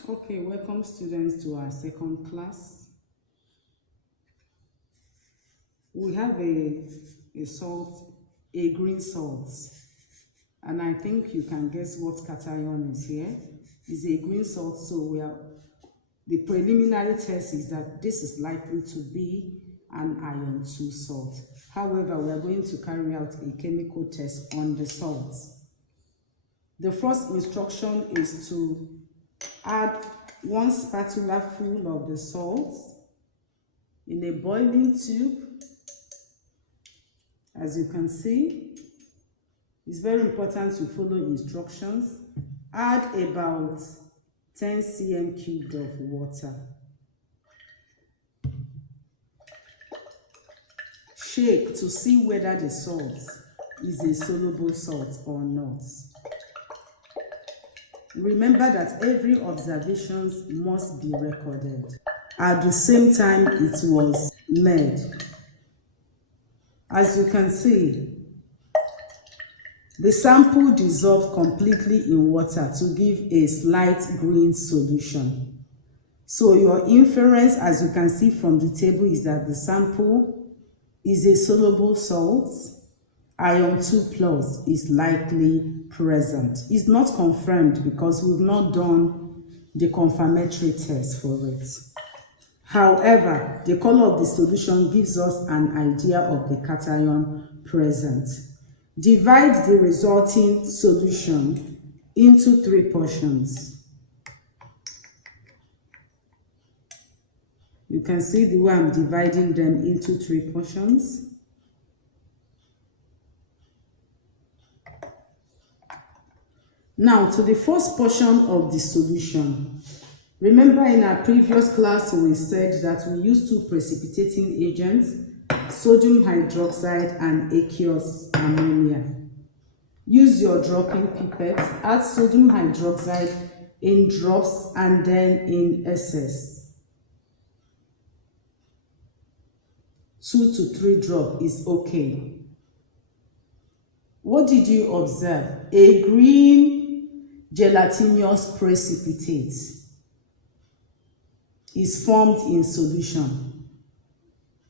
Okay, welcome students to our second class. We have a salt, a green salt, and I think you can guess what cation is here. It's a green salt, so the preliminary test is that this is likely to be an iron 2 salt. However, we are going to carry out a chemical test on the salt. The first instruction is to add 1 spatula full of the salt in a boiling tube. As you can see, it's very important to follow instructions. Add about 10 cm cubed of water. Shake to see whether the salt is a soluble salt or not. Remember that every observation must be recorded. At the same time it was made. As you can see, the sample dissolved completely in water to give a slight green solution. So your inference, as you can see from the table, is that the sample is a soluble salt. Iron 2 plus is likely present. It's not confirmed because we've not done the confirmatory test for it. However, the color of the solution gives us an idea of the cation present. Divide the resulting solution into 3 portions. You can see the way I'm dividing them into 3 portions. Now, to the first portion of the solution. Remember in our previous class we said that we use 2 precipitating agents, sodium hydroxide and aqueous ammonia. Use your dropping pipette, add sodium hydroxide in drops and then in excess. 2 to 3 drops is okay. What did you observe? A green gelatinous precipitate is formed in solution.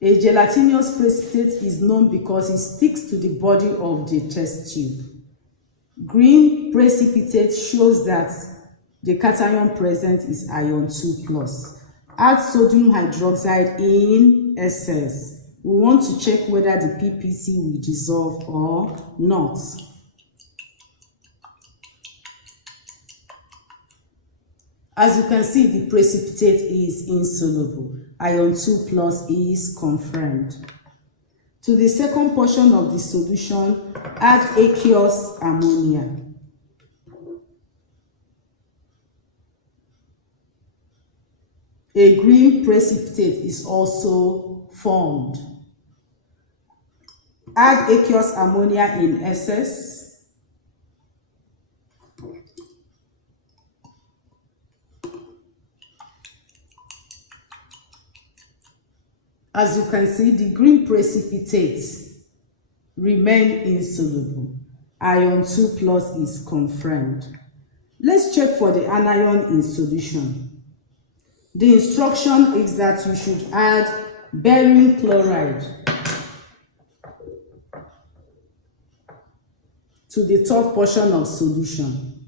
A gelatinous precipitate is known because it sticks to the body of the test tube. Green precipitate shows that the cation present is iron 2 plus. Add sodium hydroxide in excess. We want to check whether the PPC will dissolve or not. As you can see, the precipitate is insoluble. Iron 2 plus is confirmed. To the second portion of the solution, add aqueous ammonia. A green precipitate is also formed. Add aqueous ammonia in excess. As you can see, the green precipitates remain insoluble. Iron 2 plus is confirmed. Let's check for the anion in solution. The instruction is that you should add barium chloride to the top portion of solution.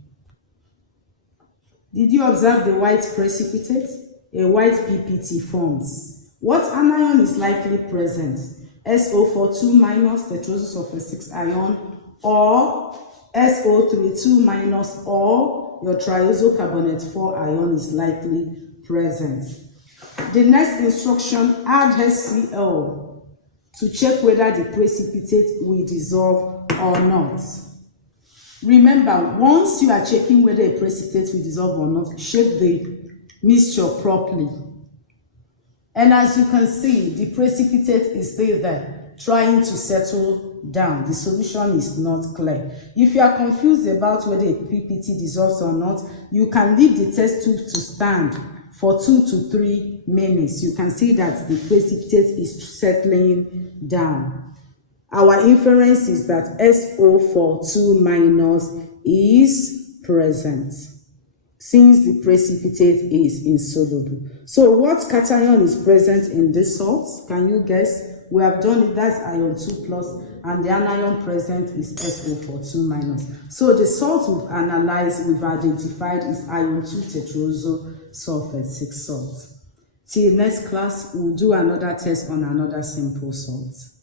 Did you observe the white precipitate? A white PPT forms. What anion is likely present? SO42 minus tetrodorsal 6 ion, or SO32 minus, or your triazo carbonate 4 ion is likely present. The next instruction, add HCl to check whether the precipitate will dissolve or not. Remember, once you are checking whether a precipitate will dissolve or not, shake the mixture properly. And as you can see, the precipitate is still there, trying to settle down. The solution is not clear. If you are confused about whether a PPT dissolves or not, you can leave the test tube to stand for 2 to 3 minutes. You can see that the precipitate is settling down. Our inference is that SO42 minus is present. since the precipitate is insoluble. So what cation is present in this salt? Can you guess? We have done it. That's iron 2 plus, and the anion present is SO4 2 minus. So the salt we've analyzed, we've identified is iron 2 tetraoxo sulfate 6 salt. Till next class, we'll do another test on another simple salt.